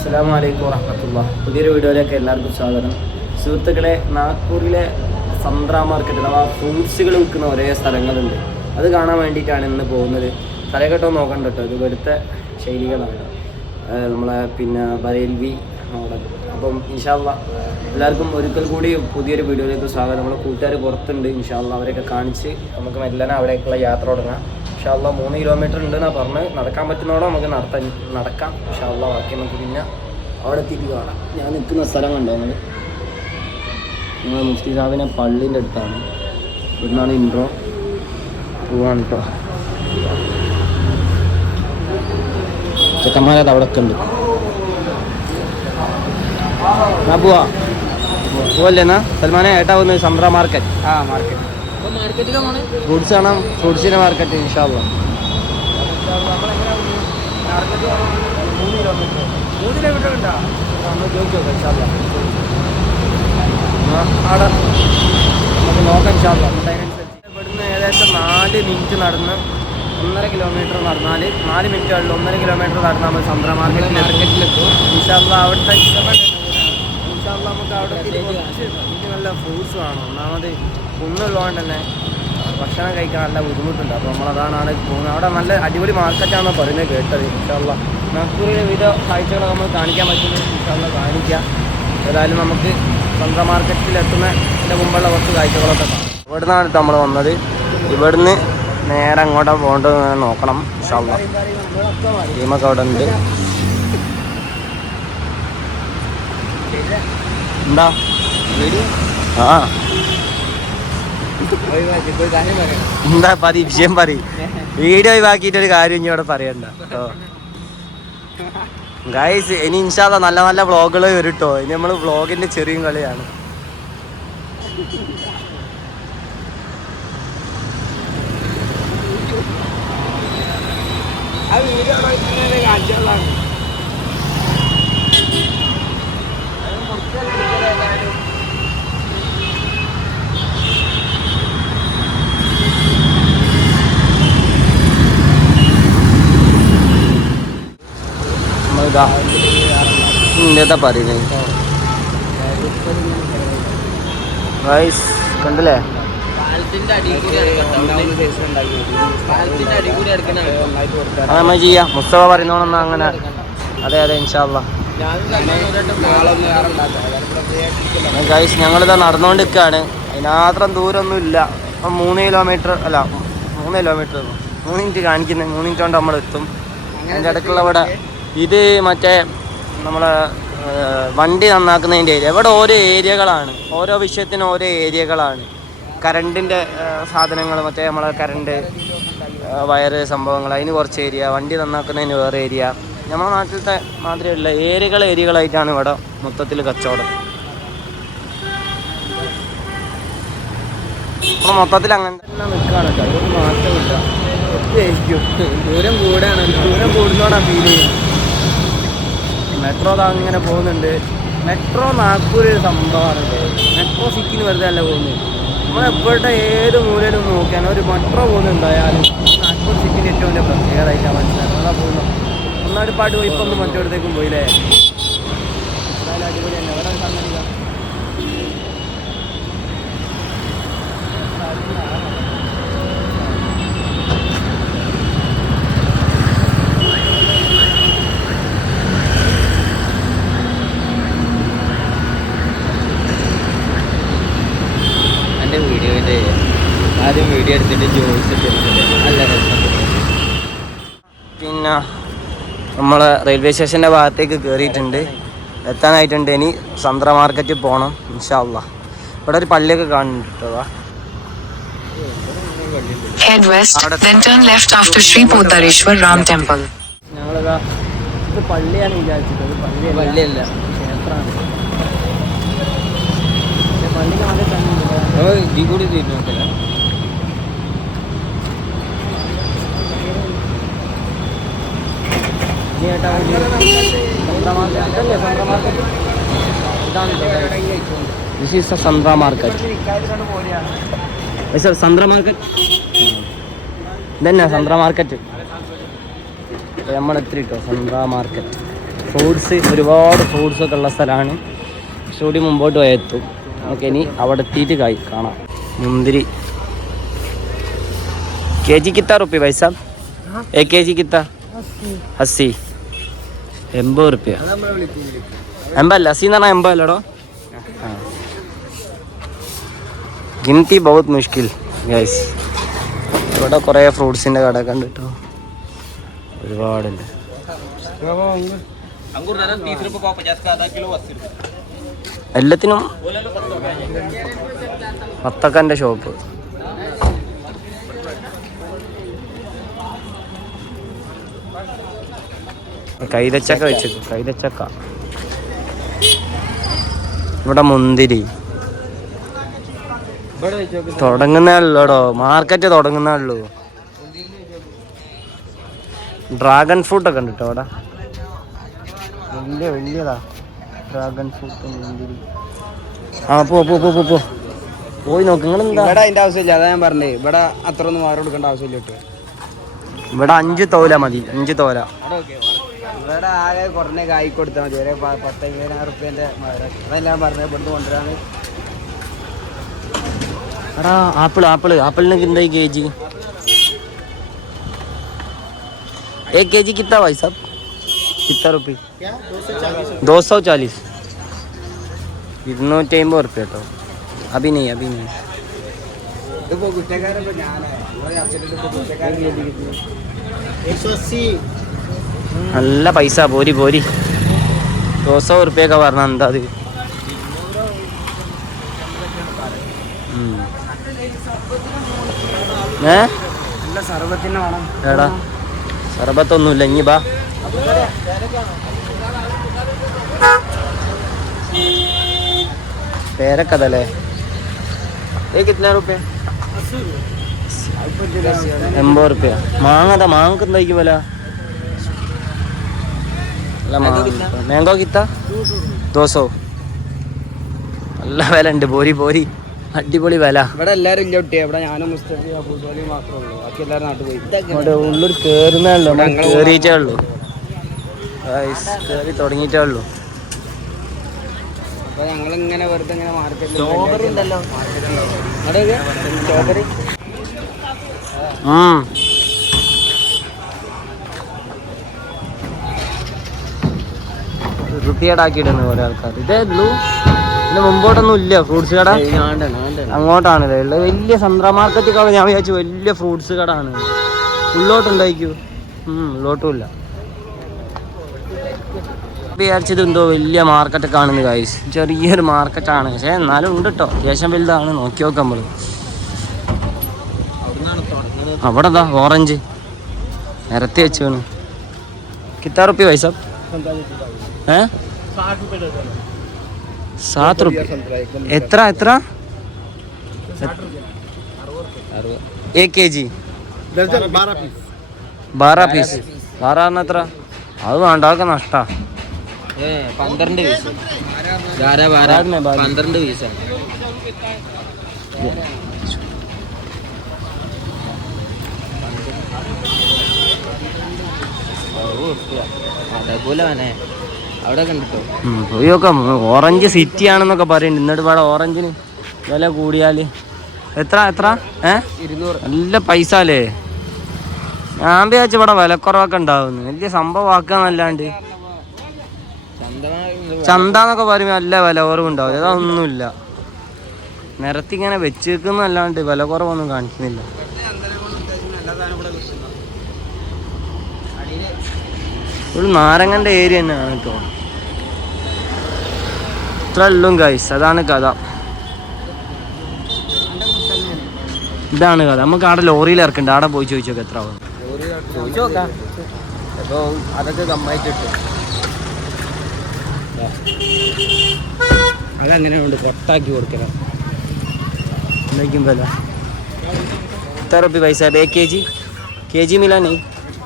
അസ്സാം വലൈക്കും വറഹമത്തുള്ള പുതിയൊരു വീഡിയോയിലേക്ക് എല്ലാവർക്കും സ്വാഗതം. സുഹൃത്തുക്കളെ നാഗ്പൂരിലെ സന്ത്ര മാർക്കറ്റ് അഥവാ ഫ്രൂട്ട്സുകൾ വിൽക്കുന്ന ഒരേ സ്ഥലങ്ങളുണ്ട്. അത് കാണാൻ വേണ്ടിയിട്ടാണ് ഇന്ന് പോകുന്നത്. തലകെട്ടോ നോക്കണ്ട കേട്ടോ ഇത് ഇവിടുത്തെ ശൈലികളാണ്. നമ്മളെ പിന്നെ ബരേൽവി അപ്പം ഇൻഷാല്ല എല്ലാവർക്കും ഒരിക്കൽ കൂടി പുതിയൊരു വീഡിയോയിലേക്ക് സ്വാഗതം. നമ്മളെ കൂട്ടുകാർ പുറത്തുണ്ട്. ഇൻഷാല്ല അവരെയൊക്കെ കാണിച്ച് നമുക്ക് മെല്ലനെ അവിടേക്കുള്ള യാത്ര തുടങ്ങാം. ഇൻഷാല്ല മൂന്ന് കിലോമീറ്റർ ഉണ്ട് എന്നാ പറഞ്ഞ് നടക്കാൻ പറ്റുന്നതോടെ നമുക്ക് നടത്താൻ നടക്കാം. ഇൻഷാല്ല ബാക്കി നമുക്ക് പിന്നെ അവിടെ എത്തിയിട്ട് കാണാം. ഞാൻ നിൽക്കുന്ന സ്ഥലം കണ്ടോ നിങ്ങൾ നിങ്ങൾ മുഫ്തി സാഹിബിനെ പള്ളീന്റെ അടുത്താണ്. ഇവിടുന്നാണ് ഇൻട്രോ പോവാണ് കേട്ടോ ചെക്കന്മാരത് അവിടെ ഒക്കെ ഉണ്ട്. പോവാ. പോവല്ലേ എന്നാ? സൽമാനെ ഏട്ടാ സംബ്ര മാർക്കറ്റ് ആ മാർക്കറ്റ് ഫ്രൂട്ട്സ് കാണാം ഫ്രൂട്ട്സിന്റെ മാർക്കറ്റ് ഇൻഷാല്ല നോക്കാം ഇൻഷാല്ല ഇവിടുന്ന് ഏകദേശം നാല് മിനിറ്റ് നടന്ന് ഒന്നര കിലോമീറ്റർ നടന്നാൽ നാല് മിനിറ്റ് ഉള്ളൂ ഒന്നര കിലോമീറ്റർ നടന്നാൽ നമ്മൾ സന്ദ്ര മാർക്കറ്റിൽ മാർക്കറ്റിലെത്തും ഇൻഷാല്ല അവിടുത്തെ ഇൻഷാല്ല നമുക്ക് അവിടെ കുറച്ച് എനിക്ക് നല്ല ഫ്രൂട്ട്സ് വേണം. ഒന്നാമത് കുന്നുള്ളതുകൊണ്ട് ഭക്ഷണം കഴിക്കാൻ നല്ല ബുദ്ധിമുട്ടുണ്ട്. അപ്പോൾ നമ്മളതാണ് പോകുന്നത്. അവിടെ നല്ല അടിപൊളി മാർക്കറ്റാണെന്ന് പറയുന്നത് കേട്ടത്. ഇഷ്ടമുള്ള നാഗ്പൂരിലെ വിവിധ കാഴ്ചകൾ നമ്മൾ കാണിക്കാൻ പറ്റുന്നത് ഇഷ്ടമുള്ള കാണിക്കാം ഏതായാലും നമുക്ക് സ്വന്തം മാർക്കറ്റിലെത്തുന്നതിന്റെ മുമ്പുള്ള കുറച്ച് കാഴ്ചകളൊക്കെ കാണാം. ഇവിടുന്നാണ് നമ്മൾ വന്നത്. ഇവിടുന്ന് നേരെ അങ്ങോട്ടാ പോകേണ്ടത് നോക്കണം ഇഷ്ടമുള്ള ടീമൊക്കെ അവിടെ ഉണ്ട് എന്താ? ആ. എന്താ പതി? വിഷയം പറ. വീഡിയോ ഒഴിവാക്കിയിട്ടൊരു കാര്യം ഇനി ഇവിടെ പറയണ്ട. ഗൈസ് ഇനി ഇൻഷാല്ല നല്ല നല്ല വ്ളോഗുകൾ വരും കേട്ടോ ഇനി നമ്മൾ വ്ളോഗിന്റെ ചെറിയ കളിയാണ്. ആ വീഡിയോ കാണിച്ചാലാണ് നമ്മളിതാ എന്താ പറയുന്നത് ഗൈസ് കണ്ടില്ലേ? അത് നമ്മൾ ചെയ്യാം. മുസ്തഫ പറയുന്നോണെന്ന് അങ്ങനെ. അതെ അതെ ഇൻഷാല്ല ഗൈസ് ഞങ്ങളിതാ നടന്നുകൊണ്ടിരിക്കുകയാണ് അതിനാത്രം ദൂരമൊന്നും ഇല്ല മൂന്ന് കിലോമീറ്റർ അല്ല മൂന്ന് കിലോമീറ്റർ മൂന്ന് മിനിറ്റ് കാണിക്കുന്നത് മൂന്ന് മിനിറ്റ് കൊണ്ട് നമ്മൾ എത്തും അതിന്റെ ഇടയ്ക്കുള്ള ഇവിടെ. ഇത് മറ്റേ നമ്മളെ വണ്ടി നന്നാക്കുന്നതിന്റെ ഏരിയ. ഇവിടെ ഓരോ ഏരിയകളാണ്. ഓരോ വിഷയത്തിനും ഓരോ ഏരിയകളാണ്. കറണ്ടിന്റെ സാധനങ്ങൾ മറ്റേ നമ്മളെ കറണ്ട് വയറ് സംഭവങ്ങൾ അതിന് കുറച്ച് ഏരിയ. വണ്ടി നന്നാക്കുന്നതിന് വേറെ ഏരിയ. നമ്മുടെ നാട്ടിലത്തെ മാതിരിയല്ല ഏരിയകൾ ഏരിയകളായിട്ടാണ് ഇവിടെ മൊത്തത്തിൽ കച്ചവടം. അപ്പോൾ മൊത്തത്തിൽ അങ്ങനെ നിൽക്കുകയാണ് കേട്ടോ. അതൊന്നും മാറ്റമില്ല. ദൂരം കൂടാണ്. ദൂരം കൂടുന്നോടാ ഫീൽ ചെയ്യും മെട്രോ ദാ ഇങ്ങനെ പോകുന്നുണ്ട്. മെട്രോ നാഗ്പൂർ ഒരു സംഭവമാണ് മെട്രോ സിറ്റിന്ന് വെറുതെ അല്ല പോകുന്നത്. നമ്മൾ എപ്പോഴത്തെ ഏത് മൂലയിലും നോക്കിയാൽ ഒരു മെട്രോ പോകുന്നുണ്ടായാലും നാഗ്പൂർ സിറ്റിന് ഏറ്റവും വലിയ പ്രത്യേകതയായിട്ടാണ് മനസ്സിലാക്കുന്നത്. അതാ പോകുന്നത്. ഒന്നാമത് പാട്ട് പോയി ഇപ്പം ഒന്ന് മറ്റോടത്തേക്കും പോയില്ലേ? അടിപൊളി തന്നെ. സംഗതിക എന്റെ ആദ്യം വീഡിയോ എടുത്തിട്ട് ജോയിസ് ഇട്ടിട്ടുണ്ട് നല്ല രസം. പിന്നെ നമ്മൾ റെയിൽവേ സ്റ്റേഷന്റെ ഭാഗത്തേക്ക് കയറിയിട്ടുണ്ട് എത്താനായിട്ടുണ്ട്. ഇനി സന്ദ്ര മാർക്കറ്റിൽ പോകണം ഇൻഷാല്ല ഇവിടെ ഒരു പള്ളിയൊക്കെ കാണുന്നുണ്ടോ Head west, then turn left after Sri Ram Temple. ഞങ്ങളിതാ ഇത് പള്ളിയാണ് വിചാരിച്ചത്. പള്ളിയല്ല. ക്ഷേത്രമാണ് പക്ഷേ പള്ളിക്ക് നല്ല ചങ്ങുണ്ട് അപ്പോൾ ഇതിൽ കൂടി തിരിഞ്ഞു നോക്കില്ല ഇനി ഏട്ടാ സന്ദ്ര മാർക്കറ്റ് അല്ലേ ദിസ് ഈസ് എ സന്ദ്ര മാർക്കറ്റ് സർ സന്ദ്ര മാർക്കറ്റ്? ഇതന്നെ സന്ദ്ര മാർക്കറ്റ് നമ്മൾ സന്ദ്ര മാർക്കറ്റ് ഫ്രൂട്ട്സ് ഒരുപാട് ഫ്രൂട്ട്സ് ഒക്കെ ഉള്ള സ്ഥലമാണ്. കുറച്ചുകൂടി മുമ്പോട്ട് പോയി എത്തും. നമുക്ക് ഇനി അവിടെ എത്തിയിട്ട് കായി കാണാം മുന്തിരി के जी कितना रुपये भाई साहब एक के जी कितना अस्सी എൺപത് റുപ്യ എൺപതല്ല അസി എന്ന് പറഞ്ഞാൽ എൺപതല്ലടോ ആ ഗിനത്തി ബഹുത് മുഷ്കിൽ ഗൈസ് ഇവിടെ കുറേ ഫ്രൂട്ട്സിൻ്റെ കട കണ്ടിട്ടോ ഒരുപാടുണ്ട് എല്ലാത്തിനും പത്തക്കന്റെ ഷോപ്പ് കൈതച്ചക്ക വെച്ചേക്കും കൈതച്ചക്ക. ഇവിടെ മുന്തിരി. തുടങ്ങുന്നേ ഉള്ളൂടോ മാർക്കറ്റ് തുടങ്ങുന്നേ ഡ്രാഗൺ ഫ്രൂട്ടൊക്കെ ഉണ്ട് കേട്ടോ അവിടെ? വലിയ വലിയതാ. ഡ്രാഗൺ ഫ്രൂട്ട് മുന്തിരി ആ പോ പോ പോ പോ പോ പോയി നോക്ക് നിങ്ങളെന്താ ഇവിടെ അതിന്റെ ആവശ്യമില്ല അതാ ഞാൻ പറഞ്ഞേ ഇവിടെ അത്ര ഒന്നും മാറി കൊടുക്കേണ്ട ആവശ്യമില്ല കേട്ടോ ഇവിടെ അഞ്ച് തോല മതി അഞ്ച് തോല ഇവിടെ ആകെ കുറഞ്ഞ കായ് കൊടുത്താൽ മതി ഒരു പ- പത്ത് ഇരുപതിനായിരം റുപ്യന്റെ അതെല്ലാം പറഞ്ഞത് ഇവിടുന്ന് കൊണ്ടുവരാണ് എടാ ആപ്പിൾ ആപ്പിൾ ആപ്പിളിന് എന്തായി കെ ജി एक के जी कितना भाई साहब कितना रुपये दो सौ चालीस ഇരുന്നൂറ്റി അമ്പത് റുപ്യ കേട്ടോ അഭി നെയ് അഭി നെയ് ഇതിപ്പോ കുറ്റക്കാരൻ ഇപ്പൊ ഞാനാണ് ഇവിടെ ചർച്ചയിൽ ഇപ്പൊ കുറ്റക്കാരൻ നല്ല പൈസ പോരി പോരി ദോസോ ഉറുപ്പ്യൊക്കെ പറഞ്ഞ എന്താ അത് ഉം. ഏ നല്ല സർവത്തിന് വേണം എടാ സർബത്തൊന്നുമില്ല ഇനി ബാ പേരക്കഥല്ലേ ये कितना रुपए എൺപത് റുപ്യ മാങ്ങതാ മാങ്ങക്ക് എന്തായിരിക്കും വില അല്ല മാങ്ങ മാങ്കോ കിത്ത ദോസോ നല്ല വില ഉണ്ട് പോരി പോരി അടിപൊളി വില ഇവിടെ എല്ലാരും ഇല്ല കുട്ടിയെ ഇവിടെ ഞാനും മുസ്തഫി അബൂദാലി മാത്രമേ ഉള്ളൂ ബാക്കി എല്ലാവരും നാട്ടിൽ പോയി ഇവിടെ ഉള്ളൊരു കേറുന്നേ ഉള്ളൂ നമ്മൾ കേറിയിട്ടേ ഉള്ളൂ Guys, കേറി തുടങ്ങിയിട്ടേ ഉള്ളൂ. അപ്പൊ ഞങ്ങൾ ഇങ്ങനെ വെറുതെ ഇങ്ങനെ മാർക്കറ്റിൽ സ്ട്രോബെറി ഉണ്ടല്ലോ സ്ട്രോബെറി ഉം. വൃത്തികേടാക്കിയിടുന്നു കുറെ ആൾക്കാർ ഇതേ ഉള്ളൂ. പിന്നെ മുമ്പോട്ടൊന്നും ഇല്ല ഫ്രൂട്ട്സ് കട. അങ്ങോട്ടാണല്ലേ ഉള്ളത്. വലിയ സന്ത്ര മാർക്കറ്റ് കട ഞാൻ വിചാരിച്ചു വലിയ ഫ്രൂട്ട്സ് കട ആണ് ഉള്ളോട്ടുണ്ടായിക്കൂ? ഉം ഉള്ളോട്ടും ഇല്ല. വിചാരിച്ചത് എന്തോ വലിയ മാർക്കറ്റ് കാണുന്നു കായ്സ് ചെറിയൊരു മാർക്കറ്റാണ് പക്ഷേ എന്നാലും ഉണ്ട് കേട്ടോ അത്യാവശ്യം വലുതാണ് നോക്കി നോക്കാം നമ്മള് അവിടെ ദാ ഓറഞ്ച് നിരത്തി വെച്ചാണ് കിത്താ റുപ്യ പൈസ ഏ സാത്ത് റുപ്യ എത്ര എത്ര एक के जी ബാറാ പീസ് ബാറാറിന് എത്ര അത് വേണ്ട അതൊക്കെ നഷ്ടാ പന്ത്രണ്ട് പീസ് ധാരാ ബാരാ. പന്ത്രണ്ട് പീസാണ് അതേപോലെ വേണേ അവിടെ കണ്ടിട്ടോ? നോക്കാം. ഓറഞ്ച് സിറ്റി ആണെന്നൊക്കെ പറയുന്നുണ്ട് എന്നിട്ട് ഇവിടെ ഓറഞ്ചിന് വില കൂടിയാൽ. എത്ര എത്ര? ഏ? ഇരുന്നൂറ്. നല്ല പൈസ അല്ലേ? ഞാൻ വിചാരിച്ചു ഇവിടെ വിലക്കുറവൊക്കെ ഉണ്ടാവുന്നു. വലിയ സംഭവം ആക്കാന്നല്ലാണ്ട് ചന്തമായി ചന്ത എന്നൊക്കെ പറയുമ്പോൾ നല്ല വില കുറവുണ്ടാവും. അതൊന്നുമില്ല നിരത്തി ഇങ്ങനെ വെച്ചേക്കുന്നല്ലാണ്ട് വില കുറവൊന്നും കാണിക്കുന്നില്ല. ഒരു നാരങ്ങന്റെ ഏരിയ തന്നെയാണ് കേട്ടോ ഇത്ര ഉള്ളും ഗൈസ് അതാണ് കഥ. ഇതാണ് കഥ. നമുക്ക് അവിടെ ലോറിയിൽ ഇറക്കണ്ട. അവിടെ പോയി ചോദിച്ചോക്കെ എത്ര ആവും. അതൊക്കെ കമ്മായിട്ടിട്ടു. അതങ്ങനെ ഉണ്ട് കൊട്ടാക്കി കൊടുക്കണം എന്തായിരിക്കും വില कितना रुपये भाई साहब एक के जी के जी मिला नहीं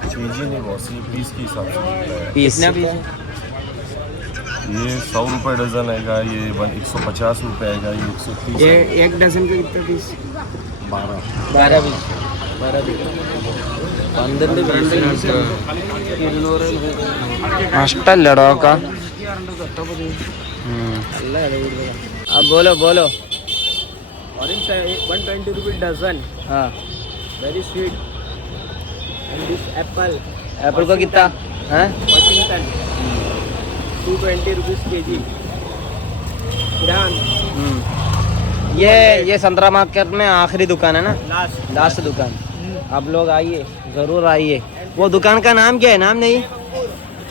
चीज़ें नहीं बहुत सी पीस के हिसाब से मिलता है पीस ये सौ रुपये डजन आएगा ये एक सौ पचास रुपये आएगा ये एक सौ तीस ये एक डजन के कितने पीस बारह बारह पीस बारह पीस പന്ത്രണ്ട് നഷ്ടല്ലടോ अब बोलो बोलो orange one twenty rupees dozen हाँ very sweet and this apple apple का कितना वाशिंगटन टू ट्वेंटी रुपीज़ के जी ये ये संतरा मार्केट में आखिरी दुकान है ना लास्ट लास्ट दुकान आप लोग आइए ज़रूर आइए वो दुकान का नाम क्या है नाम नहीं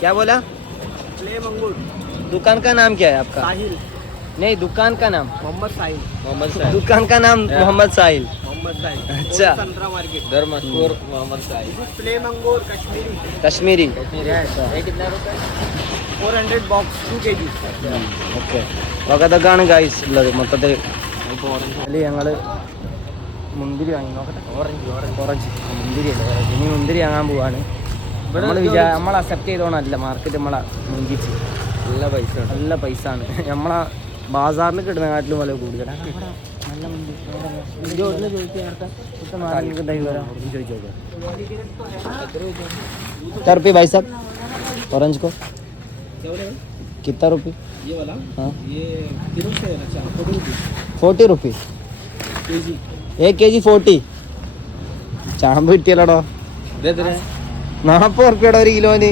क्या बोला मंगूर दुकान का नाम क्या है आपका Sahil. नहीं दुकान का नाम Mohammed Sahil. मोहम्मद दुकान का नाम मोहम्मद साहिल Mohammed Sahil. अच्छा। Old Santra Market. दर मशहूर मोहम्मद साहिल This is Play Mangur Kashmiri. Kashmiri ये कितना रुपए 400 box 2 kg. ഓക്കെ വകതൊക്കെയാണ് ഗൈസ് ഉള്ളത് മൊത്തത്തിൽ അതിൽ ഞങ്ങൾ മുന്തിരി വാങ്ങി നോക്കട്ടെ ഓറഞ്ച് ഓറഞ്ച് ഓറഞ്ച് മുന്തിരി അല്ലേ ഓറഞ്ച് ഇനി മുന്തിരി വാങ്ങാൻ പോവാണ് നമ്മൾ വിചാ നമ്മൾ അക്സെപ്റ്റ് ചെയ്തോണല്ല മാർക്കറ്റ് നമ്മളെ മുഞ്ചിച്ച് നല്ല പൈസ നല്ല പൈസ ആണ് നമ്മളെ ബാസാറിൽ കിട്ടുന്ന കാട്ടിലും വില കൂടുതലാണ് നല്ല മുന്തിരി ചോദിച്ചാൽ ചോദിച്ചോക്കെ क्या रुपये भाई साहब ऑरेंज को कितना रुपये ये वाला हाँ ये किलो से है अच्छा 40 रुपए ഫോർട്ടി റുപ്പി केजी ഏ കെ ജി ഫോർട്ടി ചാമ്പ് കിട്ടിയല്ലോടോ दे दे रहे നാൽപ്പത് റുപ്യയുടെ ഒരു കിലോന്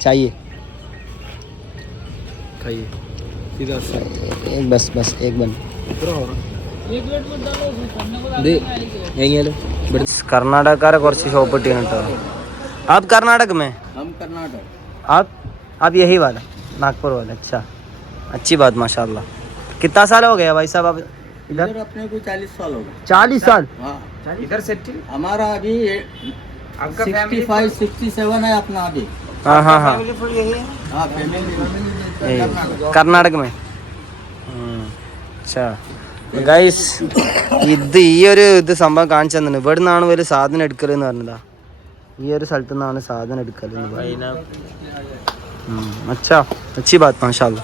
चाहिए खाइए सीधा से एक बस बस एक बन पूरा हो रहा കർണാടകക്കാരെ കുറച്ച് ഷോപ്പ് ഇട്ടിയാണ് കേട്ടോ आप कर्नाटक में हम कर्नाटक आप आप यही वाला नागपुर वाला अच्छा अच्छी बात माशाल्लाह कितना साल हो गया भाई साहब आप इधर अपने को 40 साल हो गए चालीस साल हाँ इधर सेटिल हमारा अभी आपका 65 67 है अपना अभी हाँ हाँ हाँ हाँ फैमिली यही, कर्नाटक में ഉം. अच्छा ഗൈസ് ഇത് ഈ ഒരു ഇത് സംഭവം കാണിച്ചു തന്നെ ഇവിടെ നിന്നാണ് ഒരു സാധനം എടുക്കൽ എന്ന് പറഞ്ഞതാ ഈ ഒരു സ്ഥലത്തു നിന്നാണ് സാധനം എടുക്കൽ എന്ന് പറഞ്ഞത്. ഉം. അച്ഛാ അച്ചി ബാത്ത് മാഷാല്ല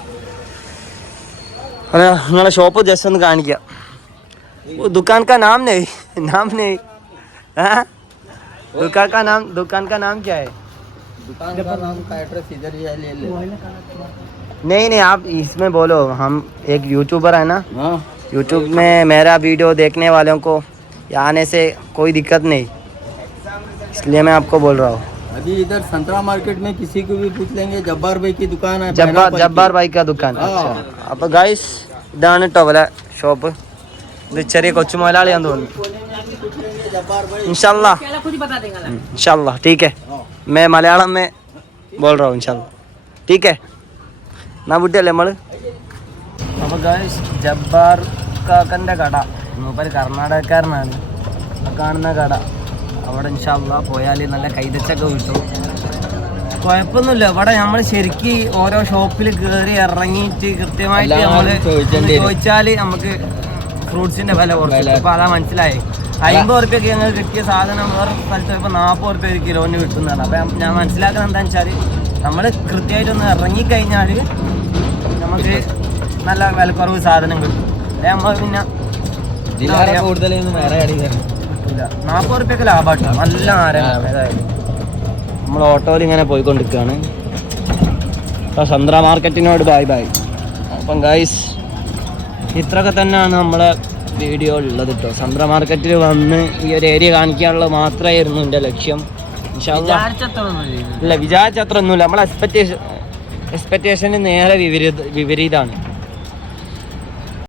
അതെ നിങ്ങളെ ഷോപ്പ് ജസ്റ്റ് ഒന്ന് കാണിക്കാം वो दुकान का नाम नहीं नाम नहीं हाँ? दुकान का नाम दुकान का नाम क्या है दुकान का नाम का एड्रेस इधर ही है ले ले नहीं नहीं आप इसमें बोलो हम एक यूट्यूबर है ना हाँ यूट्यूब में मेरा वीडियो देखने वालों को यहाँ आने से कोई दिक्कत नहीं इसलिए मैं आपको बोल रहा हूँ अभी इधर संतरा मार्केट में किसी को भी पूछ लेंगे जब्बार भाई की दुकान है ജബ്ബാർ पहला ജബ്ബാർ ബൈക്ക് ദുക്കാൻ ആ. അപ്പൊ ഗൈസ് ഇതാണ് കേട്ടോ വല ഷോപ്പ് ഇത് ചെറിയ കൊച്ചു മുതലാളിയാന്ന് തോന്നുന്നു जब्बार भाई इनशाला മേ മലയാളം മേ ബോൾ റോ ഇൻഷാല്ല ടീക്കേ എന്നാ വിട്ടല്ലേ നമ്മൾ അപ്പോൾ ഗായ്സ് ജബ്ബാർ കാക്കന്റെ കട. മൂപ്പർ കർണാടകക്കാരനാണ്. കാണുന്ന കട. അവിടെ ഇൻഷാല്ല പോയാൽ നല്ല കൈതച്ചൊക്കെ കിട്ടും. കുഴപ്പമൊന്നുമില്ല. ഇവിടെ നമ്മൾ ശരിക്ക് ഓരോ ഷോപ്പിൽ കയറി ഇറങ്ങിയിട്ട് കൃത്യമായിട്ട് നമ്മൾ ചോദിച്ചാൽ നമുക്ക് ഫ്രൂട്ട്സിന്റെ വില കുറച്ച് അപ്പോൾ അതാ മനസ്സിലായി. അമ്പത് ഉറുപ്പ്യൊക്കെ ഞങ്ങൾ കിട്ടിയ സാധനം വേറെ സ്ഥലത്ത് ഇപ്പോൾ നാൽപ്പത് ഉറുപ്പ്യ ഒരു കിലോന് കിട്ടുന്നതാണ്. അപ്പം ഞാൻ മനസ്സിലാക്കുന്നത് എന്താണെന്ന് വെച്ചാൽ നമ്മൾ കൃത്യമായിട്ടൊന്ന് ഇറങ്ങിക്കഴിഞ്ഞാൽ നമുക്ക് നല്ല വിലക്കുറവ് സാധനം കിട്ടും. നമ്മൾ പിന്നെ കൂടുതൽ നാൽപ്പത് റുപ്യൊക്കെ ലാഭമാട്ടോ നല്ല നാരങ്ങ ഏതായാലും നമ്മൾ ഓട്ടോയിൽ ഇങ്ങനെ പോയിക്കൊണ്ടിരിക്കുകയാണ് അപ്പോൾ സന്ദ്ര മാർക്കറ്റിനോട് ബായ് ബായ് അപ്പം ഗൈസ് ഇത്രയൊക്കെ തന്നെയാണ് നമ്മളെ വീഡിയോ ഉള്ളത് കേട്ടോ സന്ത്ര മാർക്കറ്റിൽ വന്ന് ഈ ഒരു ഏരിയ കാണിക്കാനുള്ളത് മാത്രമായിരുന്നു എന്റെ ലക്ഷ്യം. ഇല്ല വിചാരിച്ചത്ര ഒന്നുമില്ല നമ്മളെ എക്സ്പെക്ടേഷൻ എക്സ്പെക്ടേഷന് നേരെ വിപരീത വിപരീതമാണ്